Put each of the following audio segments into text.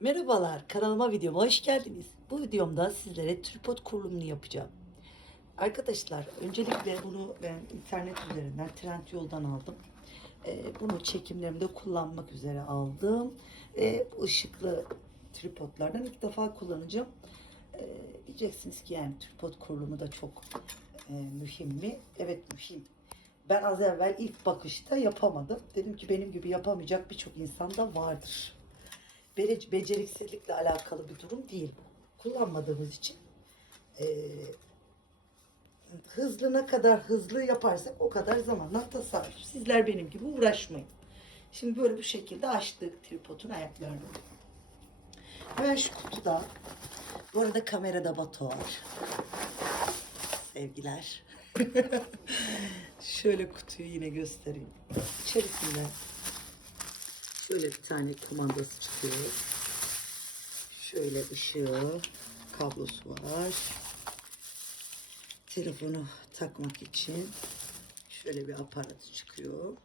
Merhabalar, kanalıma videoma hoş geldiniz. Bu videomda sizlere tripod kurulumunu yapacağım. Arkadaşlar, öncelikle bunu ben internet üzerinden, Trendyol'dan aldım. Ee, bunu çekimlerimde kullanmak üzere aldım. Ee, ışıklı tripodlardan ilk defa kullanacağım. Ee, diyeceksiniz ki yani tripod kurulumu da çok e, mühim mi? Evet mühim. Ben az evvel ilk bakışta yapamadım. Dedim ki benim gibi yapamayacak birçok insan da vardır. Beceriksizlikle alakalı bir durum değil bu. Kullanmadığımız için eee hızlı ne kadar hızlı yaparsak o kadar zamandan tasarruf. Sizler benim gibi uğraşmayın. Şimdi böyle bu şekilde açtık tripodun ayaklarını. Hemen şu kutuda bu arada kamerada Batu var. Sevgiler. Şöyle kutuyu yine göstereyim. İçerisinde Şöyle bir tane kumandası çıkıyor. Şöyle ışığı, kablosu var. Telefonu takmak için şöyle bir aparat çıkıyor.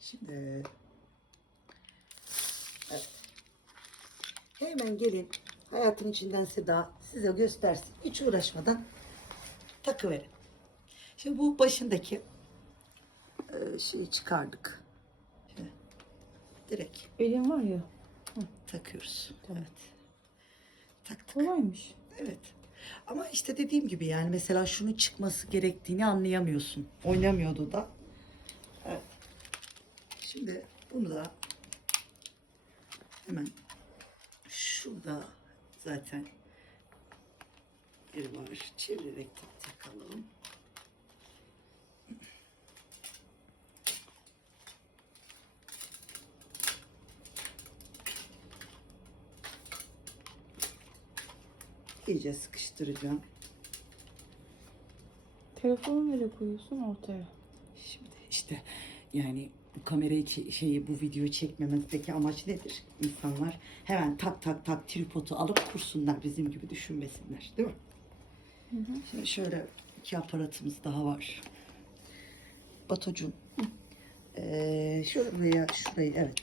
Şimdi evet. hemen gelin hayatın içinden Seda size göstersin. Hiç uğraşmadan takıverin. Şimdi bu başındaki e, şeyi çıkardık. Direkt Elim var ya. takıyoruz. Tamam. Evet. Taktık. Kolaymış. Evet. Ama işte dediğim gibi yani mesela şunun çıkması gerektiğini anlayamıyorsun. Oynamıyordu da. Evet. Şimdi bunu da hemen şurada zaten bir var. Çevirerek tak takalım. İyice sıkıştıracağım. Telefonu nereye koyuyorsun ortaya? Şimdi işte yani bu kamerayı şeyi bu videoyu çekmemizdeki amaç nedir? İnsanlar hemen tak tak tak tripodu alıp kursunlar bizim gibi düşünmesinler değil mi? Şimdi şöyle iki aparatımız daha var. Batocuğum. Ee, şuraya şurayı evet.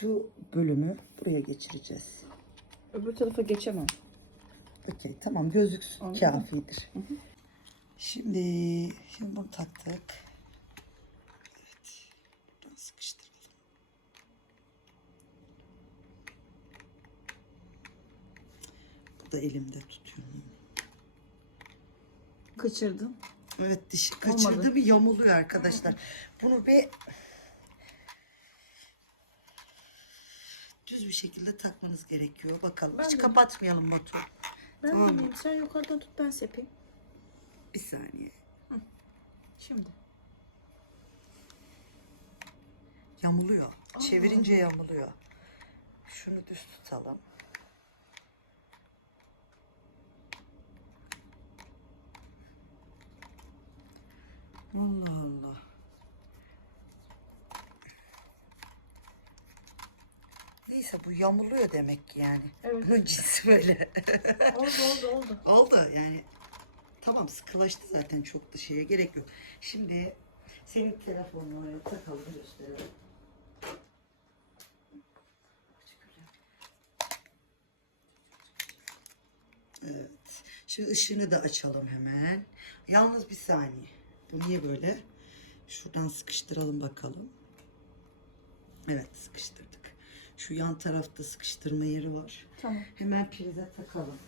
Şu bölümü buraya geçireceğiz. Öbür tarafa geçemem. Okey tamam gözüksün Anladım. kafidir. Şimdi şimdi bunu taktık. Evet. Buradan sıkıştıralım. Bu da elimde tutuyorum. Kaçırdım. Evet dişi Olmadı. kaçırdı bir yamuluyor arkadaşlar. Bunu bir düz bir şekilde takmanız gerekiyor. Bakalım. Ben Hiç de- kapatmayalım Batu. Ben Tamam. bileyim sen yukarıdan tut ben sepeyim. Bir saniye. Şimdi. Yamuluyor. Allah Çevirince yamuluyor. Şunu düz tutalım. Allah Allah. Neyse bu yamuluyor demek ki yani. Evet. Bunun cinsi böyle. Oldu oldu oldu. Oldu yani. Tamam sıkılaştı zaten çok da şeye gerek yok. Şimdi senin telefonunu oraya takalım gösterelim. Evet. Şimdi ışığını da açalım hemen. Yalnız bir saniye. Bu niye böyle? Şuradan sıkıştıralım bakalım. Evet sıkıştırdık. Şu yan tarafta sıkıştırma yeri var. Tamam. Hemen prize takalım.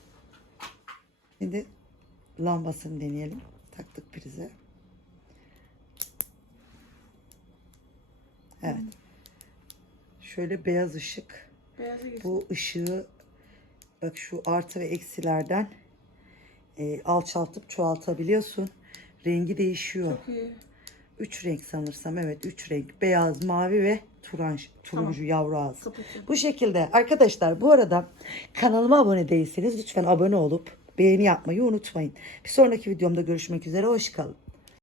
Şimdi lambasını deneyelim. Taktık prize. Evet. Şöyle beyaz ışık. Bu ışığı bak şu artı ve eksilerden e, alçaltıp çoğaltabiliyorsun. Rengi değişiyor. Çok iyi. Üç renk sanırsam evet üç renk. Beyaz, mavi ve turanj, turuncu yavru ağzı. Kapatıyorum. Bu şekilde arkadaşlar bu arada kanalıma abone değilseniz lütfen abone olup beğeni yapmayı unutmayın. Bir sonraki videomda görüşmek üzere. Hoşçakalın.